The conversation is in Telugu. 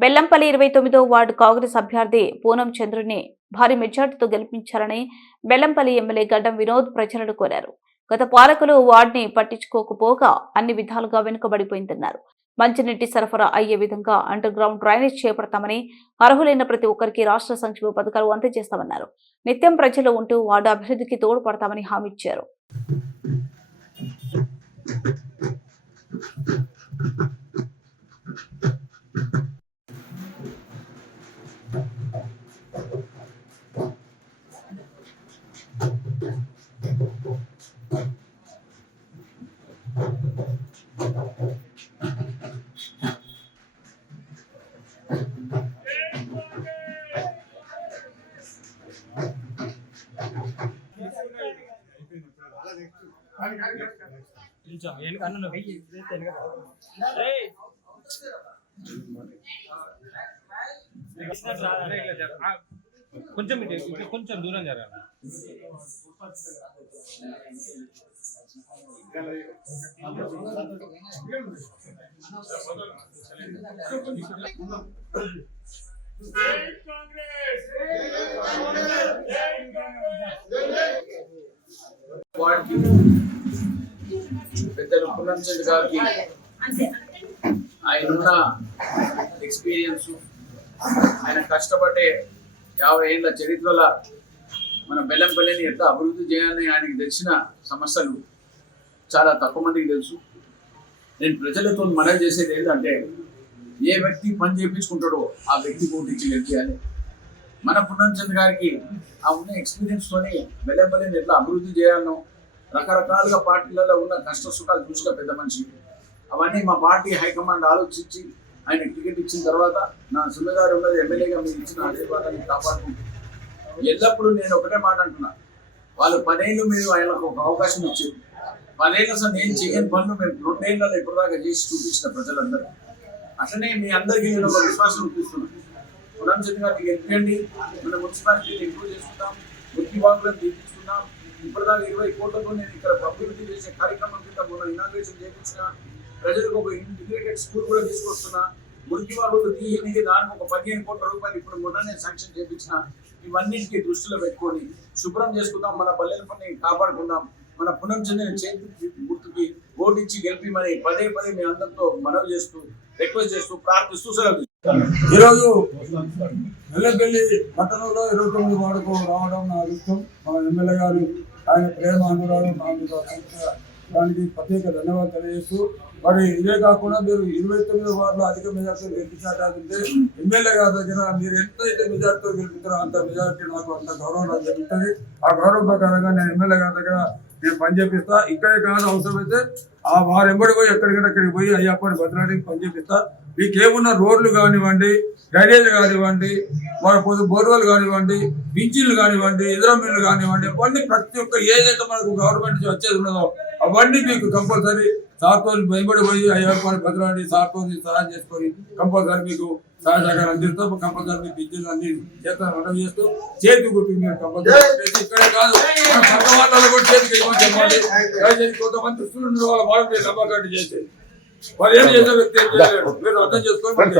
బెల్లంపల్లి 29వ వార్డు కాంగ్రెస్ అభ్యర్థి పూనం చంద్రుని భారీ మెజార్టీతో గెలిపించాలని బెల్లంపల్లి ఎమ్మెల్యే గడ్డం వినోద్ ప్రజలను కోరారు. గత పాలకులు వార్డుని పట్టించుకోకపోగా అన్ని విధాలుగా వెనుకబడిపోయిందన్నారు. మంచినీటి సరఫరా అయ్యే విధంగా అండర్ గ్రౌండ్ డ్రైనేజ్ చేపడతామని, అర్హులైన ప్రతి ఒక్కరికి రాష్ట్ర సంక్షేమ పథకాలు అందజేస్తామన్నారు. నిత్యం ప్రజలు ఉంటూ వార్డు అభివృద్ధికి తోడ్పడతామని హామీ ఇచ్చారు. కొంచెం దూరం జరగాలి. పెద్దలు పూనం చంద్ర గారికి ఆయనున్న ఎక్స్పీరియన్స్, ఆయన కష్టపడే 50 ఏళ్ల చరిత్రలో మన బెల్లంపల్లిని ఎంత అభివృద్ధి చేయాలని ఆయనకి తెలిసిన సమస్యలు చాలా తక్కువ మందికి తెలుసు. నేను ప్రజలతో మనవి చేసేది ఏంటంటే, ఏ వ్యక్తి పని చేయించుకుంటాడో ఆ వ్యక్తి ఓటించి గెలిచేయాలి. మన పూనం చంద్ర గారికి ఆ ఉన్న ఎక్స్పీరియన్స్తోని బెల్లంపల్లిని ఎట్లా అభివృద్ధి చేయాలనో, రకరకాలుగా పార్టీలలో ఉన్న కష్ట సుఖాలు చూసిన పెద్ద మనిషి. అవన్నీ మా పార్టీ హైకమాండ్ ఆలోచించి ఆయన టికెట్ ఇచ్చిన తర్వాత నా సుమ్మదారు ఉన్నది ఎమ్మెల్యేగా మీరు ఇచ్చిన ఆశీర్వాదాన్ని కాపాడుకుంటూ ఎల్లప్పుడూ నేను ఒకటే మాట అంటున్నా, వాళ్ళు 10 ఏళ్ళు మీరు ఆయనకు ఒక అవకాశం ఇచ్చారు. 10 ఏళ్ళ అసలు నేను చేయని పనులు మేము 2 ఏళ్ళలో ఇప్పటిదాకా చేసి చూపించిన ప్రజలందరూ. అట్లనే మీ అందరికీ నేను ఒక విశ్వాసం చూపిస్తున్నాను. పూనం చంద్ర గారికి గెలిపండి, మన మున్సిపాలిటీని ఇంప్రూవ్ చేసుకుంటాం, మురికి వాకులను తీర్చుకుందాం. ఇప్పటిదాకా 20 కోట్లతో నేను ఇక్కడ అభివృద్ధి చేసే కార్యక్రమం కింద మొన్న ఇనాగ్రేషన్ చేయించిన, ప్రజలకు ఒక ఇంటిగ్రేటెడ్ స్కూల్ కూడా తీసుకొస్తున్నా. మురికి వాగులు తీయనికి దానికి ఒక 15 కోట్ల రూపాయలు ఇప్పుడు మొన్ననే శాంక్షన్ చేయించిన. ఇవన్నింటికి దృష్టిలో పెట్టుకొని శుభ్రం చేసుకుందాం, మన పల్లెల పని కాపాడుకుందాం. మన పూనం చంద్ర చేతి గుర్తుకి ఓటిచ్చి గెలిపిమని పదే మీ అందరితో మనవి చేస్తూ, రిక్వెస్ట్ చేస్తూ, ప్రార్థిస్తూ సెలవు. ఈరోజు బెల్లంపల్లి పట్టణంలో 29 వార్డుకు రావడం నా అదృష్టం. మా ఎమ్మెల్యే గారు ఆయన ప్రేమ అనురాగం దానికి ప్రత్యేక ధన్యవాదాలు తెలియజేస్తూ, మరి ఇదే కాకుండా మీరు 29 వార్డులో అధిక మెజార్టీతో గెలిపించినట్లయితే ఎమ్మెల్యే గారి దగ్గర మీరు ఎంతైతే మెజార్టీతో గెలుపుతారో అంత మెజార్టీ నాకు అంత గౌరవం నాకు జరుగుతుంది. ఆ గౌరవ ప్రకారంగా నేను ఎమ్మెల్యే గారి దగ్గర నేను పని చేపిస్తా. ఇక్కడే కాదు, అవసరమైతే ఆ వారు ఎంబడి పోయి ఎక్కడికి పోయి అయ్యప్పని బదిలాడి పని చేపిస్తా. మీకేమున్న రోడ్లు కానివ్వండి, డ్రైనేజ్ కానివ్వండి, బోర్వెల్ కానివ్వండి, పింఛన్లు కానివ్వండి, ఇతర మిల్లు కానివ్వండి, అవన్నీ ప్రతి ఒక్క ఏదైతే మనకు గవర్నమెంట్ నుంచి వచ్చేది ఉన్నదో అవన్నీ మీకు కంపల్సరీ సార్తో భయపడి పోయి అయ్యప్పని బదిలాడి సార్తో సహాయం చేసుకొని కంపల్సరీ మీకు సహాయ సహకారం అందిస్తాం. కంపల్సరీ మీ పింఛన్లు అన్ని చేస్తాను మనం చేస్తూ చేతి గుర్తు మీరు కంపల్సరీ ఇక్కడే కాదు, పక్క వాళ్ళలో కూడా చేతికి ఇవ్వమని చెప్పండి. దయచేసి కొంతమంది దుస్తులు వాళ్ళ వాళ్ళు నమ్మకాన్ని చేసేది, వాళ్ళు ఏం చేసే వ్యక్తి మీరు అర్థం చేసుకోండి.